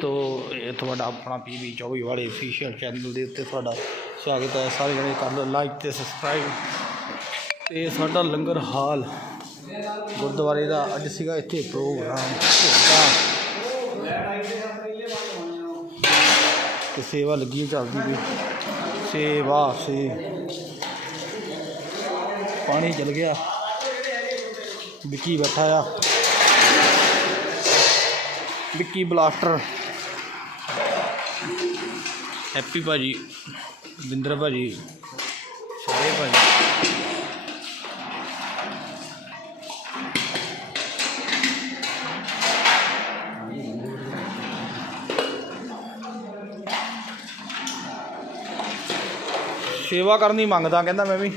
ਦੋਸਤੋ ਇਹ ਤੁਹਾਡਾ ਆਪਣਾ ਪੀਬੀ 24 ਵਾਲੇ ਅਫੀਸ਼ੀਅਲ ਚੈਨਲ ਦੇ ਉੱਤੇ ਤੁਹਾਡਾ ਸਵਾਗਤ ਹੈ। ਸਾਰੇ ਜਣੇ ਕਰ ਲਓ ਲਾਈਕ ਤੇ ਸਬਸਕ੍ਰਾਈਬ ਤੇ ਸਾਡਾ ਲੰਗਰ ਹਾਲ ਗੁਰਦੁਆਰੇ ਦਾ ਅੱਜ ਸੀਗਾ ਇੱਥੇ ਪ੍ਰੋਗਰਾਮ ਭੋਗਾ ਤੇ ਸੇਵਾ ਲੱਗੀ ਚੱਲਦੀ ਵੀ। ਸੇਵਾ, ਸੇ। ਪਾਣੀ ਚਲ ਗਿਆ। ਵਿੱਕੀ ਬੈਠਾ ਆ। ਵਿੱਕੀ ਬਲਾਸਟਰ। ਹੈਪੀ ਭਾਜੀ ਬਿੰਦਰ ਭਾਜੀ ਸਾਰੇ ਭਾਜੀ। ਸੇਵਾ ਕਰਨੀ ਮੰਗਦਾ ਕਹਿੰਦਾ ਮੈਂ ਵੀ।